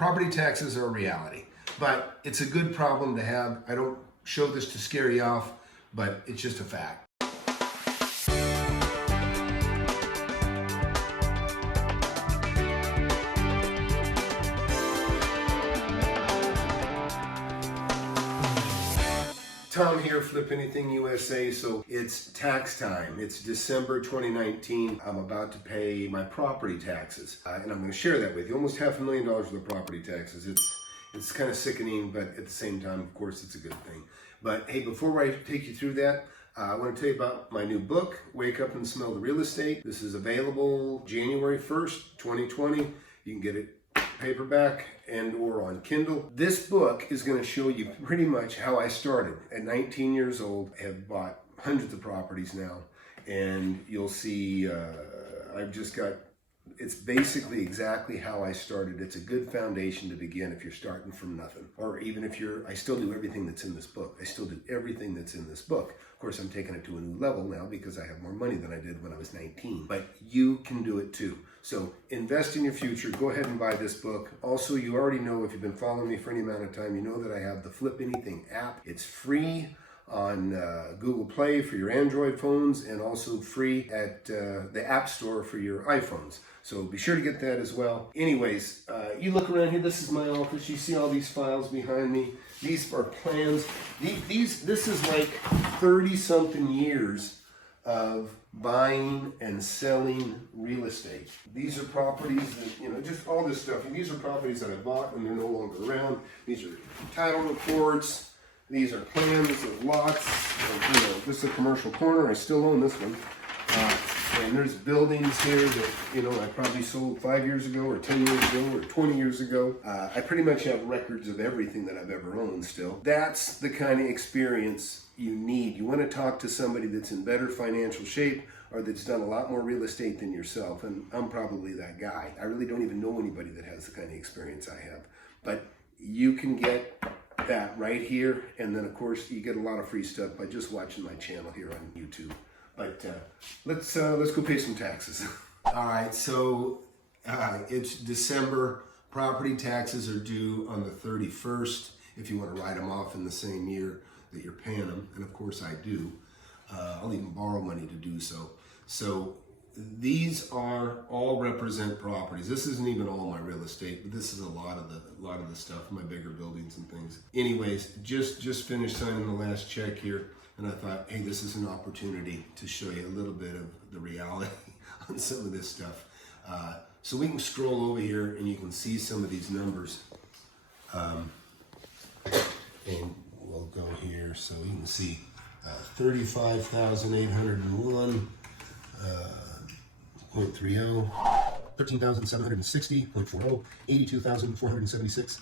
Property taxes are a reality, but it's a good problem to have. I don't show this to scare you off, but it's just a fact. Tom here, FlipAnything USA. So it's tax time. It's December 2019. I'm about to pay my property taxes, and I'm going to share that with you. Almost $500,000 worth of property taxes. It's kind of sickening, but at the same time, of course, it's a good thing. But hey, before I take you through that, I want to tell you about my new book, Wake Up and Smell the Real Estate. This is available January 1st, 2020. You can get it paperback and or on Kindle. This book is going to show you pretty much how I started. At 19 years old, I have bought hundreds of properties now, and you'll see I've just got, it's basically exactly how I started. It's a good foundation to begin if you're starting from nothing. Or even if I still do everything that's in this book. I still do everything that's in this book. Of course, I'm taking it to a new level now because I have more money than I did when I was 19. But you can do it too. So invest in your future. Go ahead and buy this book. Also, you already know, if you've been following me for any amount of time, you know that I have the FlipAnything app. It's free on Google Play for your Android phones, and also free at the App Store for your iPhones. So be sure to get that as well. Anyways, you look around here. This is my office. You see all these files behind me. These are plans. This is like 30-something years of buying and selling real estate. These are properties that, just all this stuff. And these are properties that I bought and they're no longer around. These are title reports. These are plans of lots. This is a commercial corner. I still own this one. And there's buildings here that, I probably sold 5 years ago or 10 years ago or 20 years ago. I pretty much have records of everything that I've ever owned still. That's the kind of experience you need. You want to talk to somebody that's in better financial shape or that's done a lot more real estate than yourself. And I'm probably that guy. I really don't even know anybody that has the kind of experience I have. But you can get that right here. And then, of course, you get a lot of free stuff by just watching my channel here on YouTube. But let's go pay some taxes. All right, so it's December. Property taxes are due on the 31st if you want to write them off in the same year that you're paying them. And of course I do. I'll even borrow money to do so. So these all represent properties. This isn't even all my real estate, but this is a lot of the stuff, my bigger buildings and things. Anyways, just finished signing the last check here. And I thought, hey, this is an opportunity to show you a little bit of the reality on some of this stuff. So we can scroll over here and you can see some of these numbers. And we'll go here so you can see 35,801.30, 13,760.40, 82,476.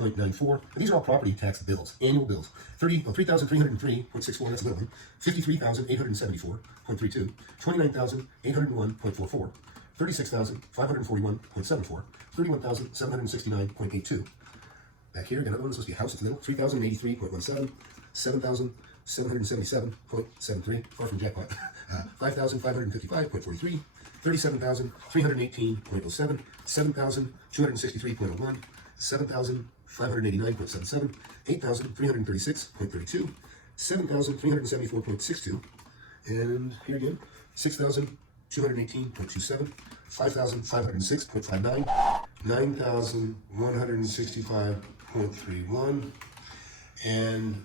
0.94. These are all property tax bills, annual bills. 3,303.64, that's a little one. 53,874.32. 29,801.44. 36,541.74. 31,769.82. Back here, another one, supposed to be a house, it's little. 3,083.17. 7,777.73, far from jackpot. 5,555.43. 37,318.07. 7,263.01. 7,589.77, 8,336.32, 7,374.62, and here again, 6,218.27, 5,506.59, 9,165.31, and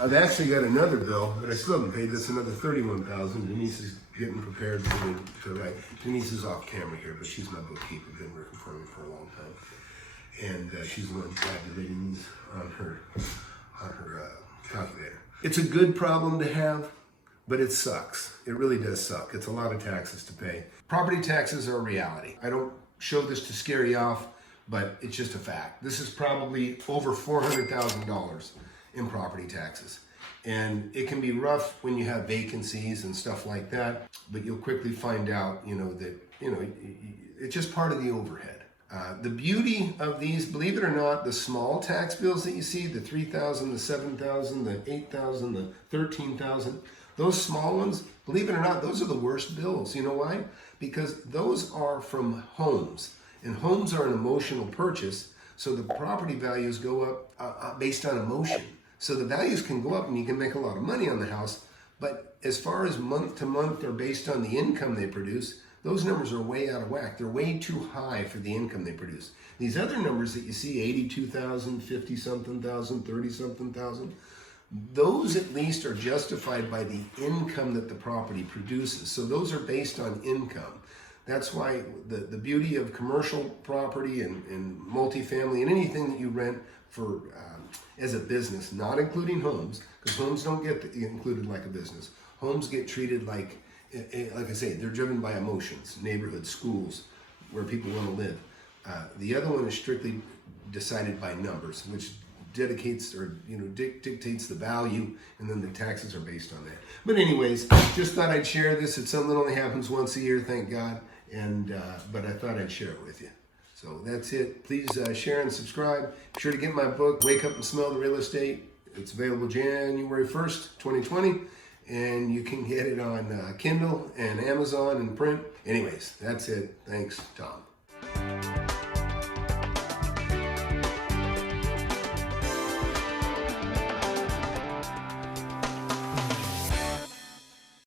I've actually got another bill, but I still haven't paid this, another $31,000. Denise is getting prepared to write. Denise is off camera here, but she's my bookkeeper, been working for me for a long time. And she's the one calculating these on her calculator. It's a good problem to have, but it sucks. It really does suck. It's a lot of taxes to pay. Property taxes are a reality. I don't show this to scare you off, but it's just a fact. This is probably over $400,000 in property taxes. And it can be rough when you have vacancies and stuff like that, but you'll quickly find out, that, it's just part of the overhead. The beauty of these, believe it or not, the small tax bills that you see, the $3,000, the $7,000, the $8,000, the $13,000, those small ones, believe it or not, those are the worst bills. You know why? Because those are from homes. And homes are an emotional purchase, so the property values go up based on emotion. So the values can go up and you can make a lot of money on the house, but as far as month to month or based on the income they produce, those numbers are way out of whack. They're way too high for the income they produce. These other numbers that you see, 82,000, 50-something thousand, 30-something thousand, those at least are justified by the income that the property produces. So those are based on income. That's why the beauty of commercial property and multifamily and anything that you rent for as a business, not including homes, because homes don't get included like a business. Homes get treated like I say, they're driven by emotions, neighborhoods, schools, where people want to live. The other one is strictly decided by numbers, which dictates the value, and then the taxes are based on that. But anyways, just thought I'd share this. It's something that only happens once a year, thank God. And but I thought I'd share it with you. So that's it. Please share and subscribe. Be sure to get my book, Wake Up and Smell the Real Estate. It's available January 1st, 2020. And you can get it on Kindle and Amazon and print. Anyways, that's it. Thanks, Tom.